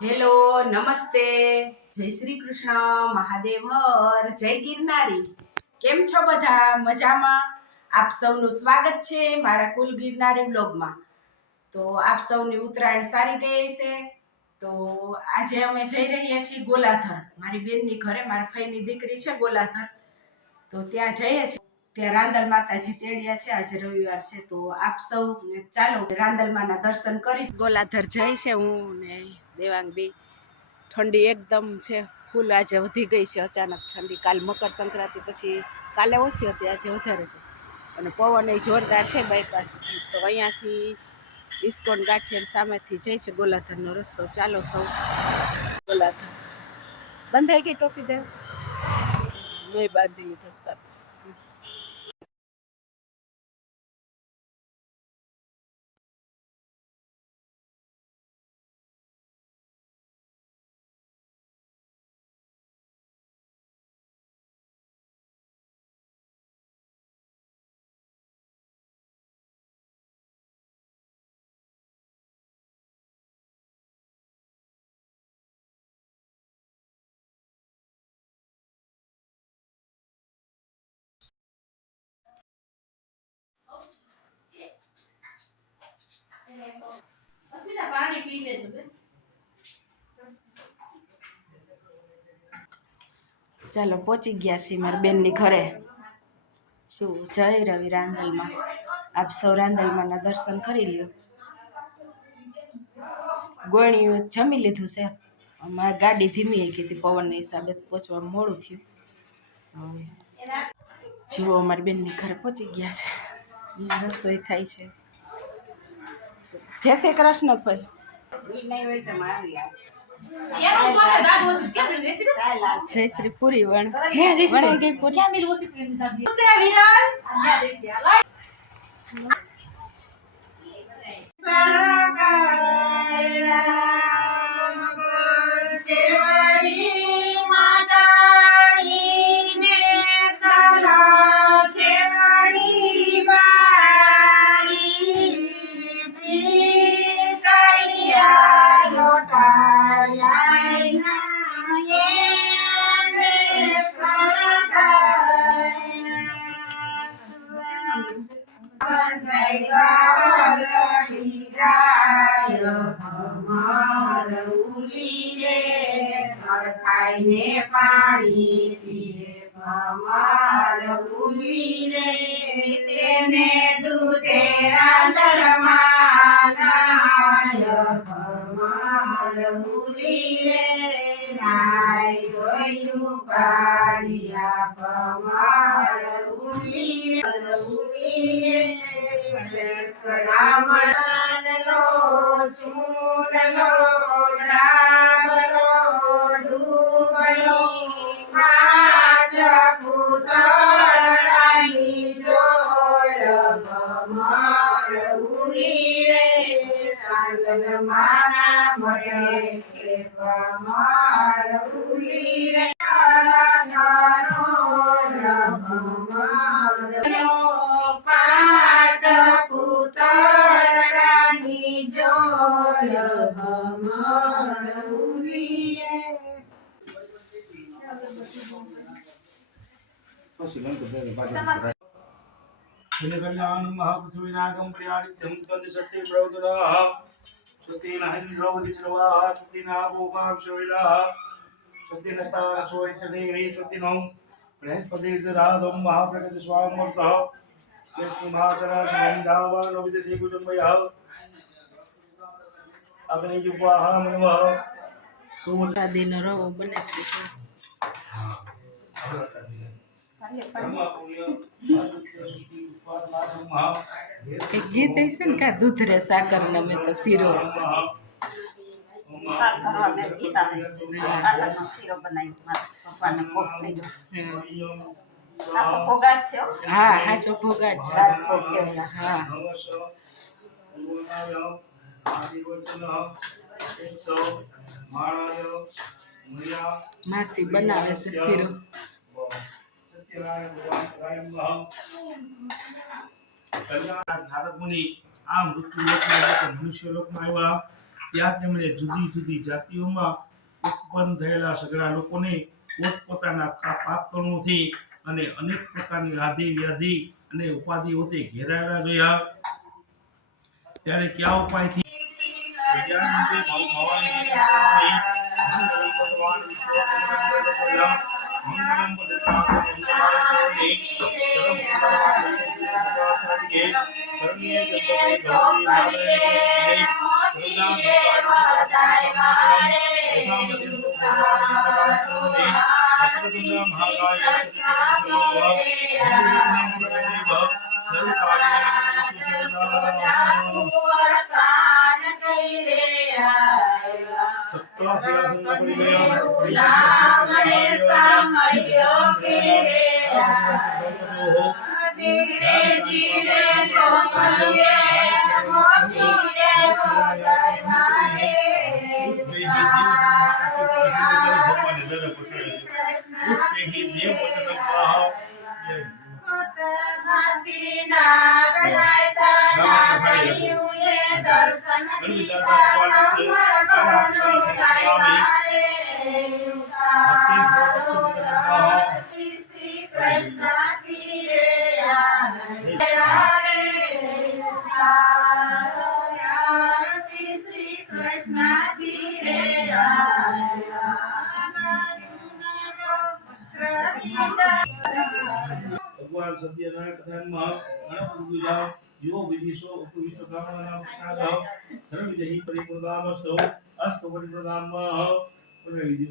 Hello, નમસ્તે, જય શ્રી કૃષ્ણ, મહાદેવ હર, જય ગિરનારી. કેમ છો બધા? મજામાં? આપ સૌનું સ્વાગત છે મારા કુલ ગિરનારી બ્લોગમાં. તો આપ સૌની ઉત્તરાયણ સારી ગઈ છે. તો આજે અમે જઈ રહ્યા છીએ ગોલાધર. મારી બેનની ઘરે, મારા ફઈની દીકરી છે ગોલાધર. તો ત્યાં જઈએ છીએ. ત્યાં રાંદલ માતાજી તેડ્યા છે. આજે રવિવાર છે તો આપ સૌ ચાલો રાંદલમાના દર્શન કરીશ. ગોલાધર જાય છે હું ને દેવાંગ બી. ઠંડી એકદમ છે ફૂલ. આજે વધી ગઈ છે અચાનક ઠંડી. કાલ મકર સંક્રાંતિ પછી કાલે ઓછી હતી, આજે વધારે છે. અને પવન એ જોરદાર છે બાયપાસ. તો અહીંયાથી ઇસ્કોન ગાંઠિયાની સામેથી જઈ છે ગોલાધરનો રસ્તો. ચાલો સૌ. ગોલાધર બંધાઈ ગઈ ટોપી દે નહીં બાંધી લીધો. પાણી પી લેજો બેન. ચાલો પહોંચી ગયા છીએ મારી બેનની ઘરે. શું જય રવિ રાંદલમાં. આપ સૌ રાંદલમાંના દર્શન કરી લ્યો. ગોળીઓ જમી લીધું છે. અમારી ગાડી ધીમી ગઈ હતી પવનના હિસાબે, પહોંચવામાં મોડું થયું. જીવો અમારી બેનની ઘરે પહોંચી ગયા છે. અહીંયા રસોઈ થાય છે. જય શ્રી કૃષ્ણ ભાઈ. જય શ્રી પૂરી વણ ગઈ પૂરી. ખાઈને પાણી પીએ ભમર ઉલી રે, તેને દૂધે રાંદળમાં નાય ભમર ઉલી રે, નાય જોયું પારિયા ભમર ઉલી રે, રામણ લો સુનલો ડાબલો ડૂબલો માચ પુતળાની જોડ ભમર ઉલી રે, રાંદલ માના મળે કે ભમર ઉલી રે, પાંચ પુતળાની જોડ ભમર ઉલી રે. कल्याणं महापुरुषविनायकं प्रियादित्यं तद्सत्यं प्रवदनाः सत्येन हिन्द्रवति सर्वाः सत्येन भोगाक्षविलाः सत्येन सारसोयचनेमि सत्यनं बृहस्पतिर्दधातं महाप्रगतिस्वामर्थः यस्मातरा संधावानोविदसे कुटुम्बयः अग्निजुह्वाः मनवः સુદાદીનો રવો બને છે. એક ગીત છે ને કા દૂધ રે સાકર ને મેં તો શીરો. હા હાચો ભોગા જ છે. હા માસી બનાવે છે શીરો. નારદ મુનિ આ મૃત્યુ લોકમાં મનુષ્ય લોકમાં આવ્યા ત્યાં તેમણે જુદી જુદી જાતિઓમાં ઉત્પન્ન થયેલા સગળા લોકોને પોતપોતાના પાપકર્મોથી અને અનેક પ્રકારની આધિ વ્યાધિ અને ઉપાધિઓથી ઘેરાયેલા જોયા. ત્યારે કયા ઉપાયથી વિદ્યાનંદે ભવાની ભગવાન મંગલમ ભગવાન સત્યનારાયણ કથામાં ઘણા બધું જાઓ યો વિધિશો ઉપવિષ્ટ કામના પ્રસાદ સર્વવિધિ પરિપૂર્ણામસ્તો અસ્તો પરિપૂર્ણામઃ પુનર્વિધિ